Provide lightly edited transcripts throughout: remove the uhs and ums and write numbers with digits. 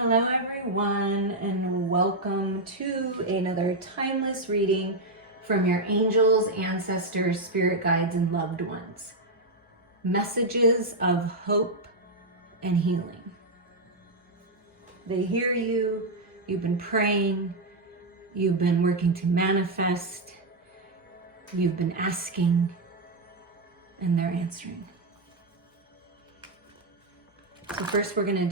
Hello everyone, and welcome to another timeless reading from your angels, ancestors, spirit guides, and loved ones. Messages of hope and healing. They hear you, you've been praying, you've been working to manifest, you've been asking, and they're answering. So first we're gonna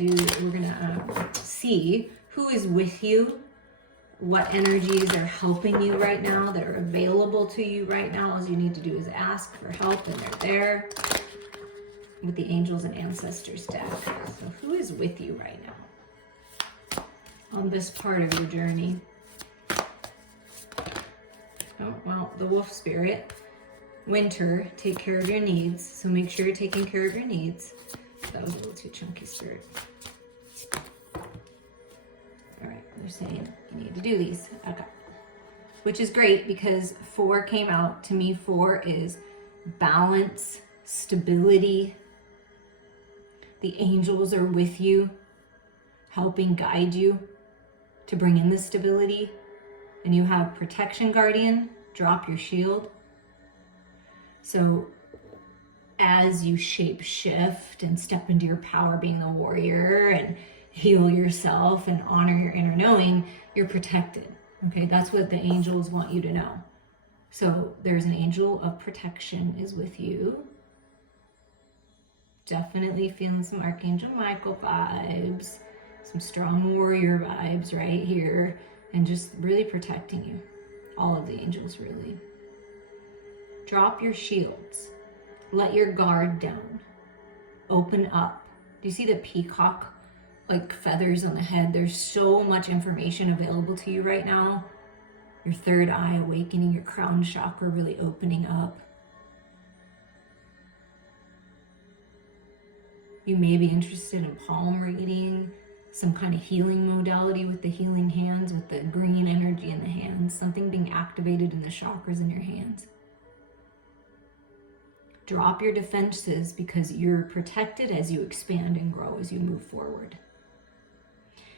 see who is with you, what energies are helping you right now, that are available to you right now. All you need to do is ask for help, and they're there with the angels and ancestors deck. So who is with you right now on this part of your journey? Oh, well, the wolf spirit. Winter, take care of your needs. So make sure you're taking care of your needs. That was a little too chunky, spirit. All right, they're saying you need to do these. Okay. Which is great because 4 came out. To me, 4 is balance, stability. The angels are with you, helping guide you to bring in the stability. And you have protection guardian, drop your shield. So as you shape shift and step into your power being the warrior and heal yourself and honor your inner knowing, you're protected. Okay, that's what the angels want you to know. So there's an angel of protection is with you. Definitely feeling some Archangel Michael vibes, some strong warrior vibes right here, and just really protecting you. All of the angels, really. Drop your shields. Let your guard down. Open up. Do you see the peacock like feathers on the head? There's so much information available to you right now. Your third eye awakening, your crown chakra really opening up. You may be interested in palm reading, some kind of healing modality with the healing hands, with the green energy in the hands, something being activated in the chakras in your hands. Drop your defenses because you're protected as you expand and grow, as you move forward.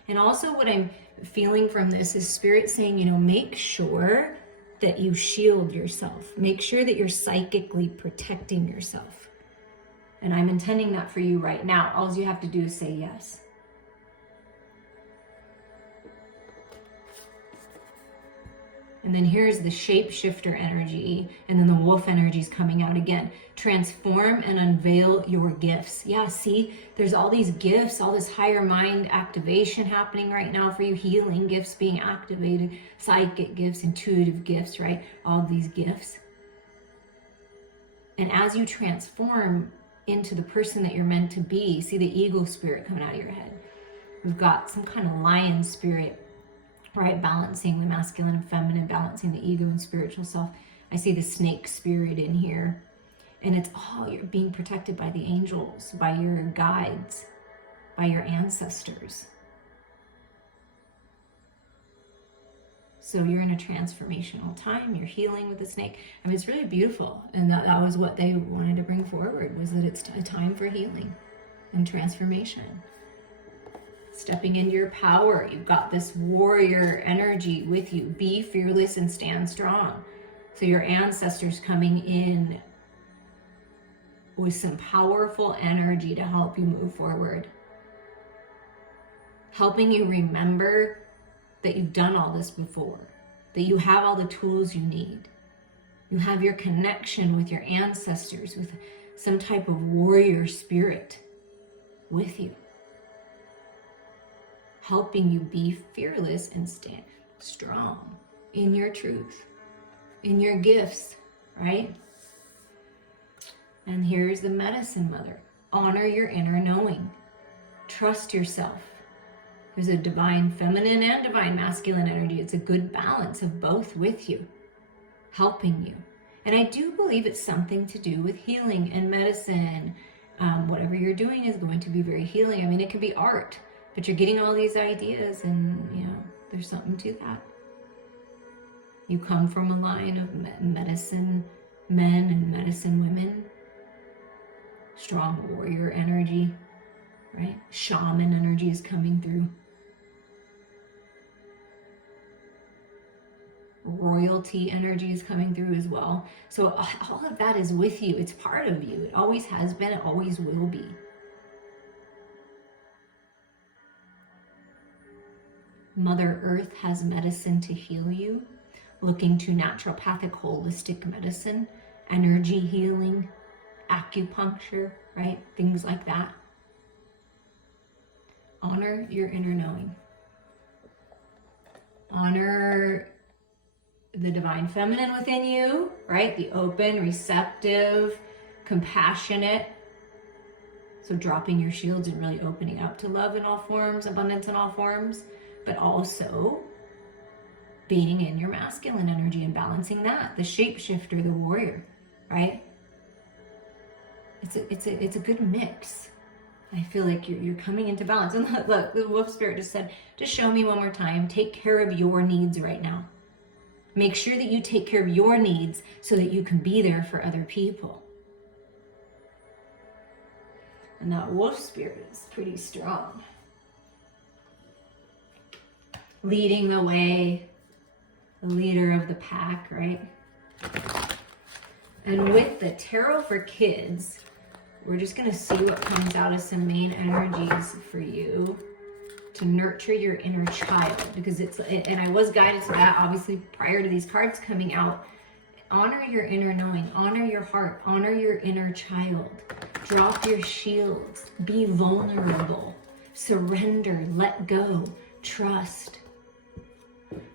And also what I'm feeling from this is spirit saying, make sure that you shield yourself. Make sure that you're psychically protecting yourself. And I'm intending that for you right now. All you have to do is say yes. And then here's the shapeshifter energy, and then the wolf energy is coming out again. Transform and unveil your gifts. Yeah, see, there's all these gifts, all this higher mind activation happening right now for you, healing gifts being activated, psychic gifts, intuitive gifts, right? All of these gifts. And as you transform into the person that you're meant to be, see the eagle spirit coming out of your head. We've got some kind of lion spirit, right? Balancing the masculine and feminine, balancing the ego and spiritual self. I see the snake spirit in here. And it's all, you're being protected by the angels, by your guides, by your ancestors. So you're in a transformational time. You're healing with the snake. I mean, it's really beautiful. And that was what they wanted to bring forward, was that it's a time for healing and transformation. Stepping into your power. You've got this warrior energy with you. Be fearless and stand strong. So your ancestors coming in with some powerful energy to help you move forward. Helping you remember that you've done all this before. That you have all the tools you need. You have your connection with your ancestors, with some type of warrior spirit with you. Helping you be fearless and stand strong in your truth, in your gifts, right? And here's the medicine mother. Honor your inner knowing. Trust yourself. There's a divine feminine and divine masculine energy. It's a good balance of both with you, helping you. And I do believe it's something to do with healing and medicine. Whatever you're doing is going to be very healing. I mean, it could be art. But you're getting all these ideas and, there's something to that. You come from a line of medicine men and medicine women. Strong warrior energy, right? Shaman energy is coming through. royalty energy is coming through as well. So all of that is with you. It's part of you. It always has been. It always will be. Mother Earth has medicine to heal you. Looking to naturopathic, holistic medicine, energy healing, acupuncture, right? Things like that. Honor your inner knowing. Honor the divine feminine within you, right? The open, receptive, compassionate. So dropping your shields and really opening up to love in all forms, abundance in all forms, but also being in your masculine energy and balancing that. The shapeshifter, the warrior, right? It's a good mix. I feel like you're coming into balance. And look, the wolf spirit just said, just show me one more time. Take care of your needs right now. Make sure that you take care of your needs so that you can be there for other people. And that wolf spirit is pretty strong. Leading the way, the leader of the pack, right? And with the tarot for kids, we're just going to see what comes out as some main energies for you to nurture your inner child, because and I was guided to that obviously prior to these cards coming out. Honor your inner knowing, honor your heart, honor your inner child. Drop your shields, be vulnerable, surrender, let go, trust.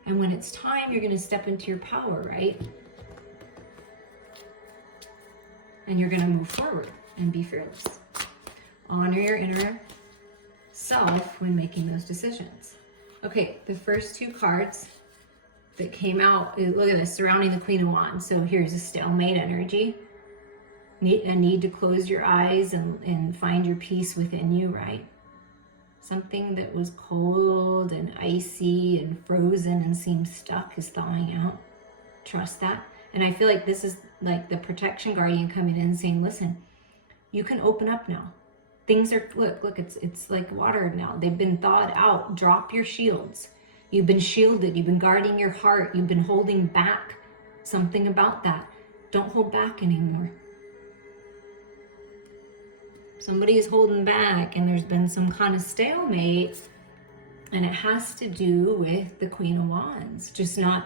And when it's time, you're going to step into your power, right? And you're going to move forward and be fearless. Honor your inner self when making those decisions. Okay, the first two cards that came out, look at this, surrounding the Queen of Wands. So here's a stalemate energy. A need to close your eyes and find your peace within you, right? Something that was cold and icy and frozen and seemed stuck is thawing out. Trust that. And I feel like this is like the protection guardian coming in saying, listen, you can open up now. Things are, look, it's like water now. They've been thawed out. Drop your shields. You've been shielded. You've been guarding your heart. You've been holding back. Something about that. Don't hold back anymore. Somebody is holding back and there's been some kind of stalemate, and it has to do with the Queen of Wands. Just not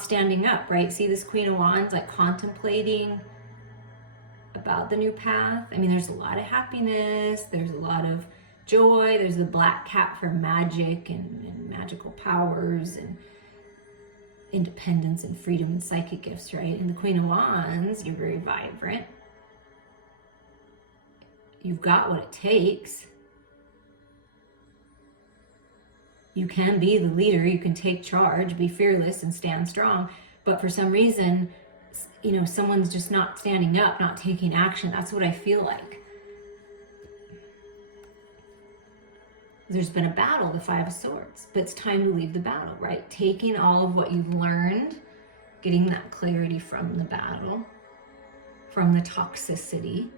standing up, right? See this Queen of Wands like contemplating about the new path. I mean, there's a lot of happiness, there's a lot of joy, there's the black cat for magic and magical powers and independence and freedom and psychic gifts, right? And the Queen of Wands, you're very vibrant. You've got what it takes. You can be the leader, you can take charge, be fearless and stand strong. But for some reason, you know, someone's just not standing up, not taking action. That's what I feel like. There's been a battle, the Five of Swords, but it's time to leave the battle, right? Taking all of what you've learned, getting that clarity from the battle, from the toxicity.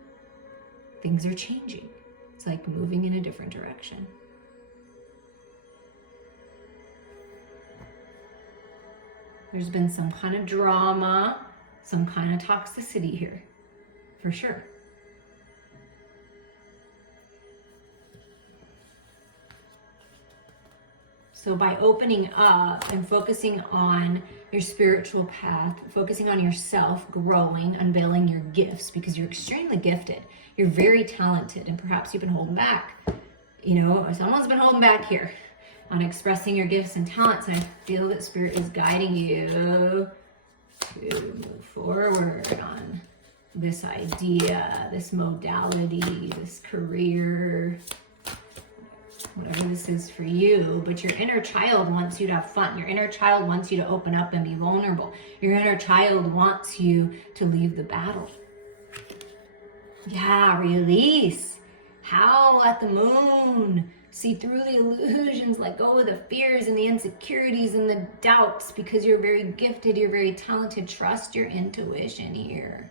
Things are changing. It's like moving in a different direction. There's been some kind of drama, some kind of toxicity here, for sure. So by opening up and focusing on your spiritual path, focusing on yourself, growing, unveiling your gifts, because you're extremely gifted. You're very talented, and perhaps you've been holding back. You know, someone's been holding back here on expressing your gifts and talents, and I feel that Spirit is guiding you to move forward on this idea, this modality, this career, whatever this is for you. But your inner child wants you to have fun. Your inner child wants you to open up and be vulnerable. Your inner child wants you to leave the battle. Yeah, release. Howl at the moon. See through the illusions. Let go of the fears and the insecurities and the doubts, because you're very gifted. You're very talented. Trust your intuition here.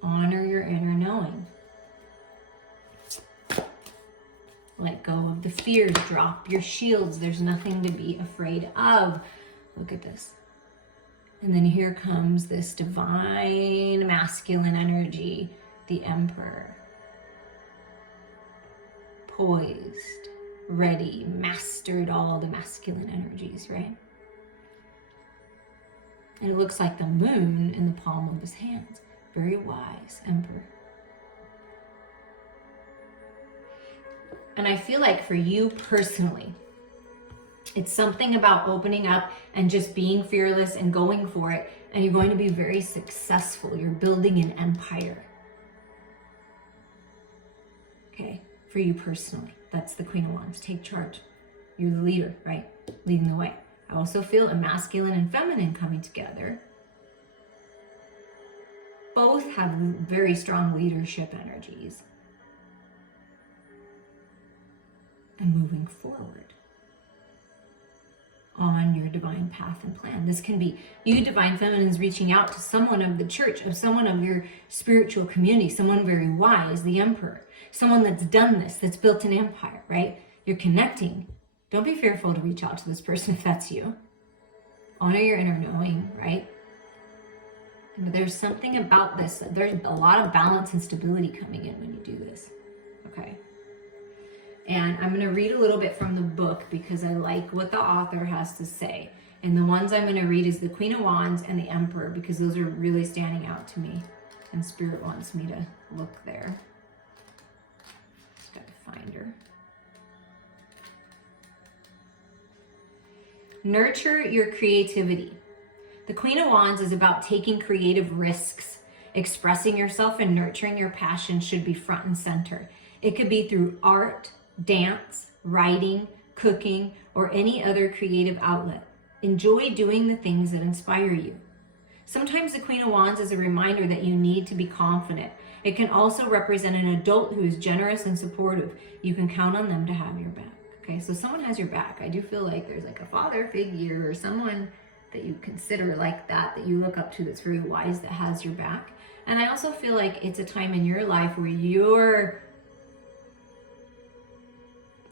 Honor your inner knowing. fears, drop your shields. There's nothing to be afraid of. Look at this. And then here comes this divine masculine energy, the Emperor. Poised, ready, mastered all the masculine energies, right? And it looks like the moon in the palm of his hands. Very wise Emperor. And I feel like for you personally, it's something about opening up and just being fearless and going for it. And you're going to be very successful. You're building an empire. Okay, for you personally. That's the Queen of Wands. Take charge. You're the leader, right? Leading the way. I also feel a masculine and feminine coming together. Both have very strong leadership energies. And moving forward on your divine path and plan. This can be you, divine feminines, reaching out to someone of the church, of someone of your spiritual community, someone very wise, the Emperor, someone that's done this, that's built an empire, right? You're connecting. Don't be fearful to reach out to this person if that's you. Honor your inner knowing, right? But there's something about this. There's a lot of balance and stability coming in when you do this, okay? And I'm going to read a little bit from the book because I like what the author has to say. And the ones I'm going to read is the Queen of Wands and the Emperor because those are really standing out to me. And Spirit wants me to look there. Just got to find her. Nurture your creativity. The Queen of Wands is about taking creative risks. Expressing yourself and nurturing your passion should be front and center. It could be through art, dance, writing, cooking, or any other creative outlet. Enjoy doing the things that inspire you. Sometimes the Queen of Wands is a reminder that you need to be confident. It can also represent an adult who is generous and supportive. You can count on them to have your back. Okay, so someone has your back. I do feel like there's like a father figure or someone that you consider like that you look up to that's very wise, that has your back. And I also feel like it's a time in your life where you're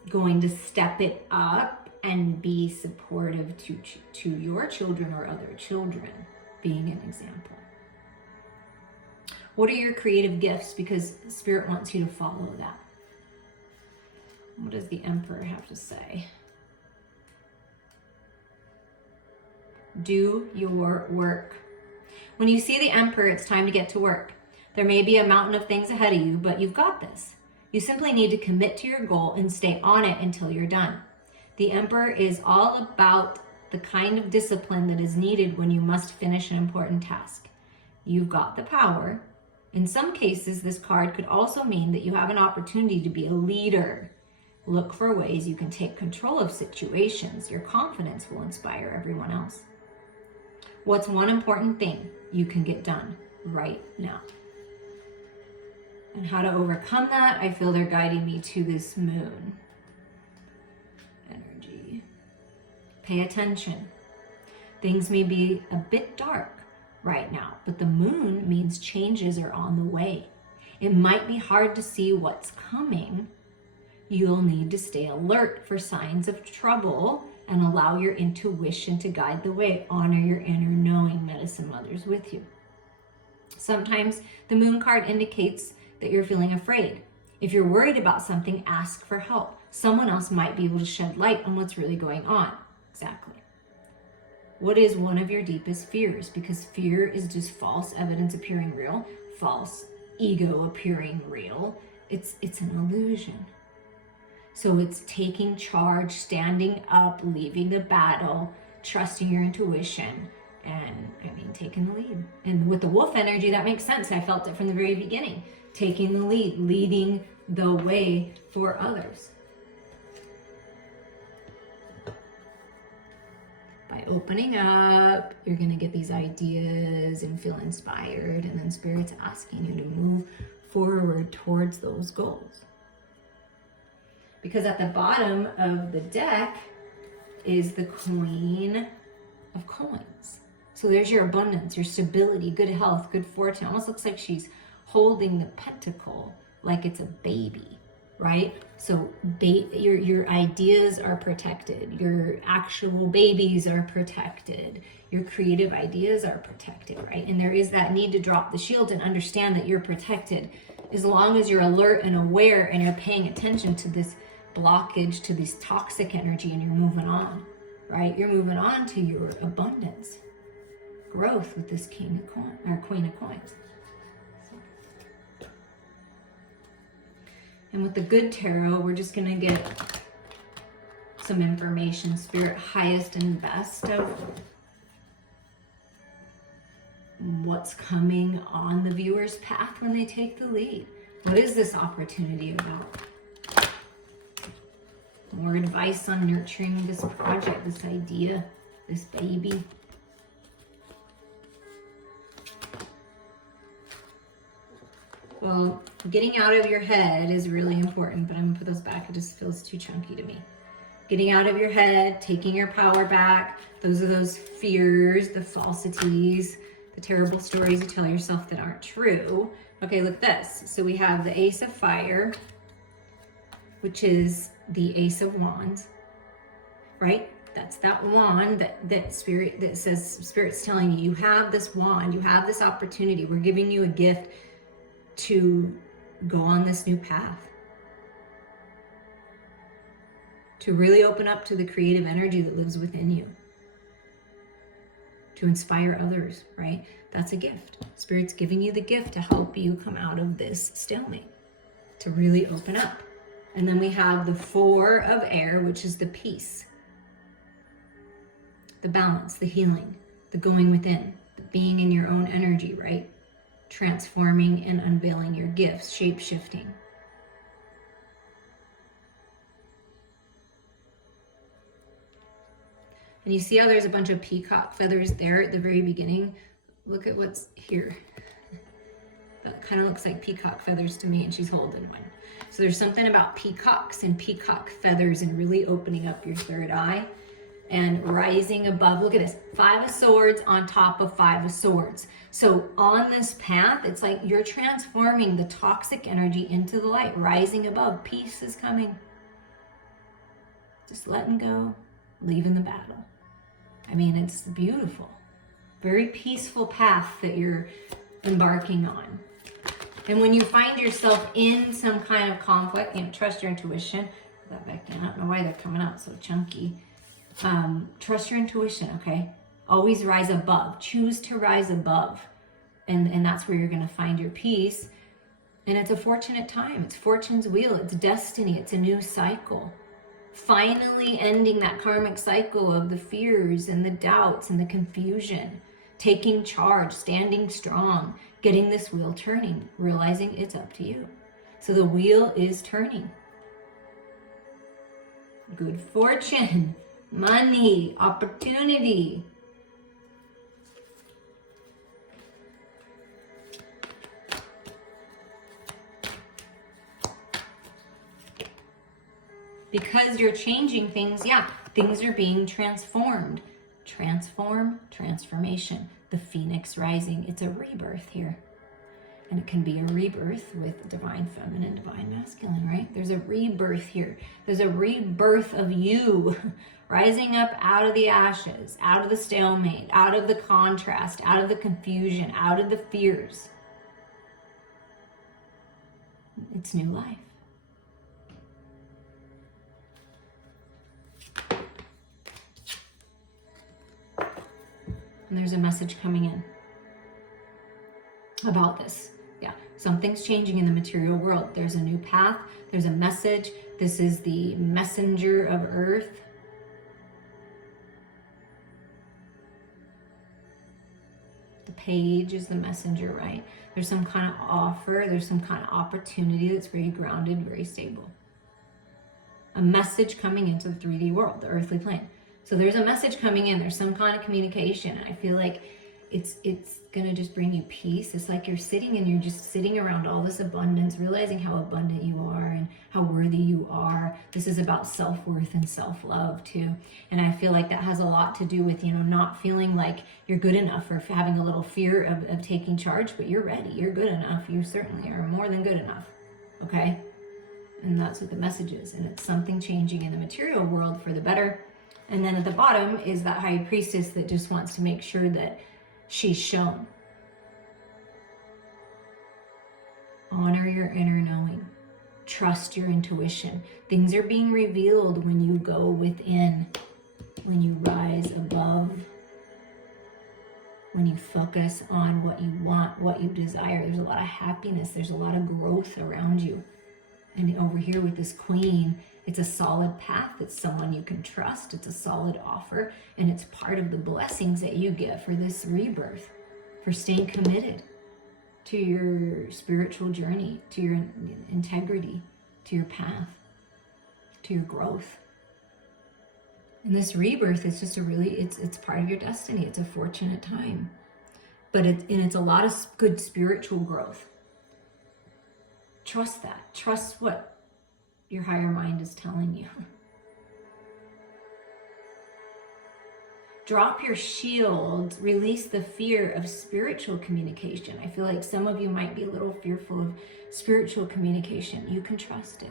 going to step it up and be supportive to your children or other children, being an example. What are your creative gifts? Because Spirit wants you to follow that. What does the Emperor have to say? Do your work. When you see the Emperor, it's time to get to work. There may be a mountain of things ahead of you, but you've got this. You simply need to commit to your goal and stay on it until you're done. The Emperor is all about the kind of discipline that is needed when you must finish an important task. You've got the power. In some cases, this card could also mean that you have an opportunity to be a leader. Look for ways you can take control of situations. Your confidence will inspire everyone else. What's one important thing you can get done right now? And how to overcome that, I feel they're guiding me to this moon energy. Pay attention. Things may be a bit dark right now, but the moon means changes are on the way. It might be hard to see what's coming. You'll need to stay alert for signs of trouble and allow your intuition to guide the way. Honor your inner knowing. Medicine Mother's with you. Sometimes the moon card indicates that you're feeling afraid. If you're worried about something, ask for help. Someone else might be able to shed light on what's really going on. Exactly. What is one of your deepest fears? Because fear is just false evidence appearing real, false ego appearing real. It's an illusion. So it's taking charge, standing up, leaving the battle, trusting your intuition, and taking the lead. And with the wolf energy, that makes sense. I felt it from the very beginning. Taking the lead, leading the way for others. By opening up, you're going to get these ideas and feel inspired, and then Spirit's asking you to move forward towards those goals. Because at the bottom of the deck is the Queen of Coins. So there's your abundance, your stability, good health, good fortune. Almost looks like she's holding the pentacle like it's a baby. right? So your ideas are protected. Your actual babies are protected. Your creative ideas are protected, right? And there is that need to drop the shield and understand that you're protected as long as you're alert and aware and you're paying attention to this blockage, to this toxic energy, and you're moving on, right? You're moving on to your abundance, growth with this King of Coins or Queen of Coins. And with the good tarot, we're just going to get some information, Spirit, highest and best of what's coming on the viewer's path when they take the lead. What is this opportunity about? More advice on nurturing this project, this idea, this baby. Well, getting out of your head is really important, but I'm gonna put those back. It just feels too chunky to me. Getting out of your head, taking your power back. Those are those fears, the falsities, the terrible stories you tell yourself that aren't true. Okay, look at this. So we have the Ace of Fire, which is the Ace of Wands, right? That's that wand that Spirit, that says Spirit's telling you, you have this wand, you have this opportunity. We're giving you a gift to go on this new path, to really open up to the creative energy that lives within you, to inspire others, right? That's a gift. Spirit's giving you the gift to help you come out of this stalemate, to really open up. And then we have the Four of Air, which is the peace, the balance, the healing, the going within, the being in your own energy, right? Transforming and unveiling your gifts, shape-shifting. And you see how there's a bunch of peacock feathers there at the very beginning? Look at what's here. That kind of looks like peacock feathers to me, and she's holding one. So there's something about peacocks and peacock feathers and really opening up your third eye and rising above. Look at this, 5 of Swords on top of 5 of Swords. So on this path, it's like you're transforming the toxic energy into the light, rising above. Peace is coming. Just letting go, leaving the battle. I mean, it's beautiful. Very peaceful path that you're embarking on. And when you find yourself in some kind of conflict, you know, trust your intuition. Put that back in. I don't know why they're coming out so chunky. Trust your intuition, okay? Always rise above. Choose to rise above. And that's where you're going to find your peace. And it's a fortunate time. It's fortune's wheel. It's destiny. It's a new cycle. Finally ending that karmic cycle of the fears and the doubts and the confusion. Taking charge, standing strong, getting this wheel turning, realizing it's up to you. So the wheel is turning. Good fortune, money, opportunity. Because you're changing things, yeah, things are being transformed. Transformation. The phoenix rising. It's a rebirth here. And it can be a rebirth with divine feminine, divine masculine, right? There's a rebirth here. There's a rebirth of you rising up out of the ashes, out of the stalemate, out of the contrast, out of the confusion, out of the fears. It's new life. And there's a message coming in about this. Yeah, something's changing in the material world. There's a new path. There's a message. This is the messenger of earth. The page is the messenger, right? There's some kind of offer. There's some kind of opportunity that's very grounded, very stable. A message coming into the 3D world, the earthly plane. So there's a message coming in. There's some kind of communication. And I feel like it's going to just bring you peace. It's like you're sitting and you're just sitting around all this abundance, realizing how abundant you are and how worthy you are. This is about self-worth and self-love too. And I feel like that has a lot to do with, you know, not feeling like you're good enough or having a little fear of taking charge, but you're ready. You're good enough. You certainly are more than good enough. Okay? And that's what the message is. And it's something changing in the material world for the better. And then at the bottom is that high priestess that just wants to make sure that she's shown. Honor your inner knowing. Trust your intuition. Things are being revealed when you go within, when you rise above, when you focus on what you want, what you desire. There's a lot of happiness. There's a lot of growth around you. And over here with this queen, it's a solid path. It's someone you can trust. It's a solid offer. And it's part of the blessings that you get for this rebirth, for staying committed to your spiritual journey, to your integrity, to your path, to your growth. And this rebirth is just it's part of your destiny. It's a fortunate time. But it's a lot of good spiritual growth. Trust that. Trust what your higher mind is telling you. Drop your shield, release the fear of spiritual communication. I feel like some of you might be a little fearful of spiritual communication. You can trust it.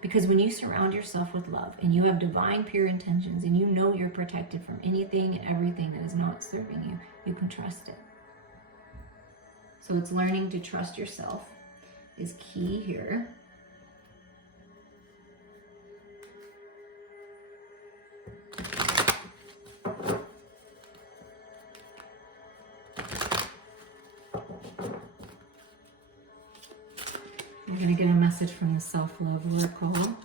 Because when you surround yourself with love and you have divine pure intentions and you know you're protected from anything and everything that is not serving you, you can trust it. So it's learning to trust yourself is key here. We're going to get a message from the Self-Love Oracle.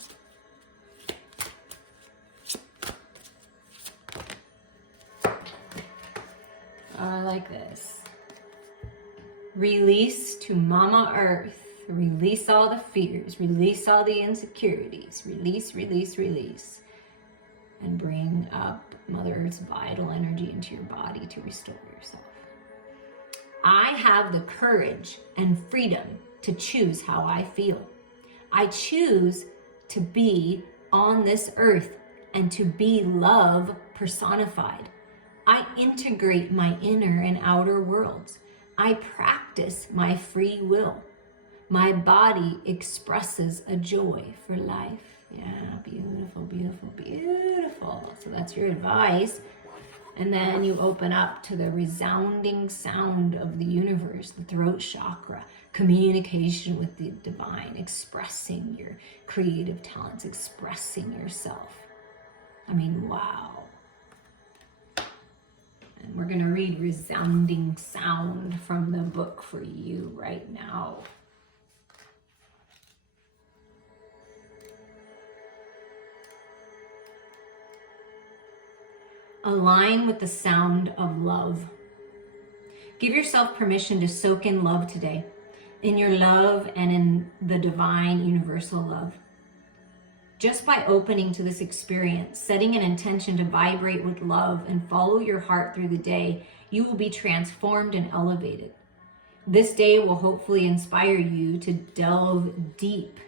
I like this. Release to Mama Earth. Release all the fears. Release all the insecurities. Release, release, release. And bring up Mother Earth's vital energy into your body to restore yourself. I have the courage and freedom to choose how I feel. I choose to be on this earth and to be love personified. I integrate my inner and outer worlds. I practice my free will. My body expresses a joy for life. Yeah, beautiful, beautiful, beautiful. So that's your advice. And then you open up to the resounding sound of the universe, the throat chakra, communication with the divine, expressing your creative talents, expressing yourself. I mean, wow. And we're going to read Resounding Sound from the book for you right now. Align with the sound of love. Give yourself permission to soak in love today, in your love and in the divine universal love. Just by opening to this experience, setting an intention to vibrate with love and follow your heart through the day, you will be transformed and elevated. This day will hopefully inspire you to delve deep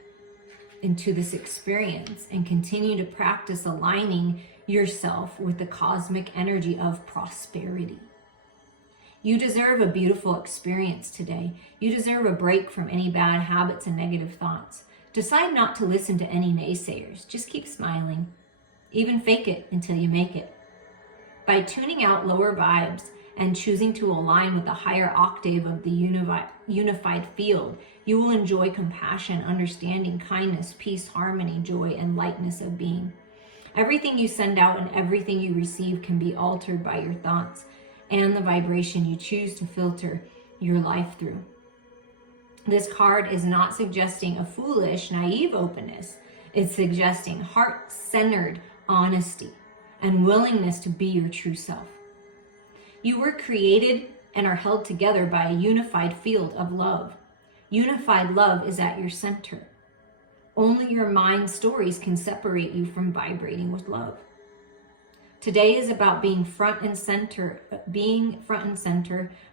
into this experience and continue to practice aligning yourself with the cosmic energy of prosperity. You deserve a beautiful experience today. You deserve a break from any bad habits and negative thoughts. Decide not to listen to any naysayers. Just keep smiling. Even fake it until you make it. By tuning out lower vibes and choosing to align with the higher octave of the unified field, you will enjoy compassion, understanding, kindness, peace, harmony, joy, and lightness of being. Everything you send out and everything you receive can be altered by your thoughts and the vibration you choose to filter your life through. This card is not suggesting a foolish, naive openness. It's suggesting heart-centered honesty and willingness to be your true self. You were created and are held together by a unified field of love. Unified love is at your center. Only your mind stories can separate you from vibrating with love. Today is about being front and center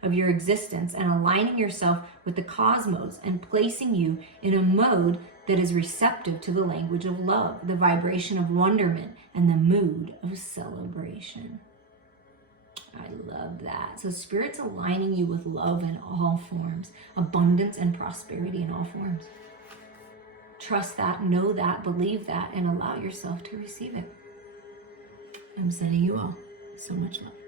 of your existence and aligning yourself with the cosmos and placing you in a mode that is receptive to the language of love, the vibration of wonderment, and the mood of celebration. I love that. So Spirit's aligning you with love in all forms, abundance and prosperity in all forms. trust that, know that, believe that, and allow yourself to receive it. I'm sending you all so much love.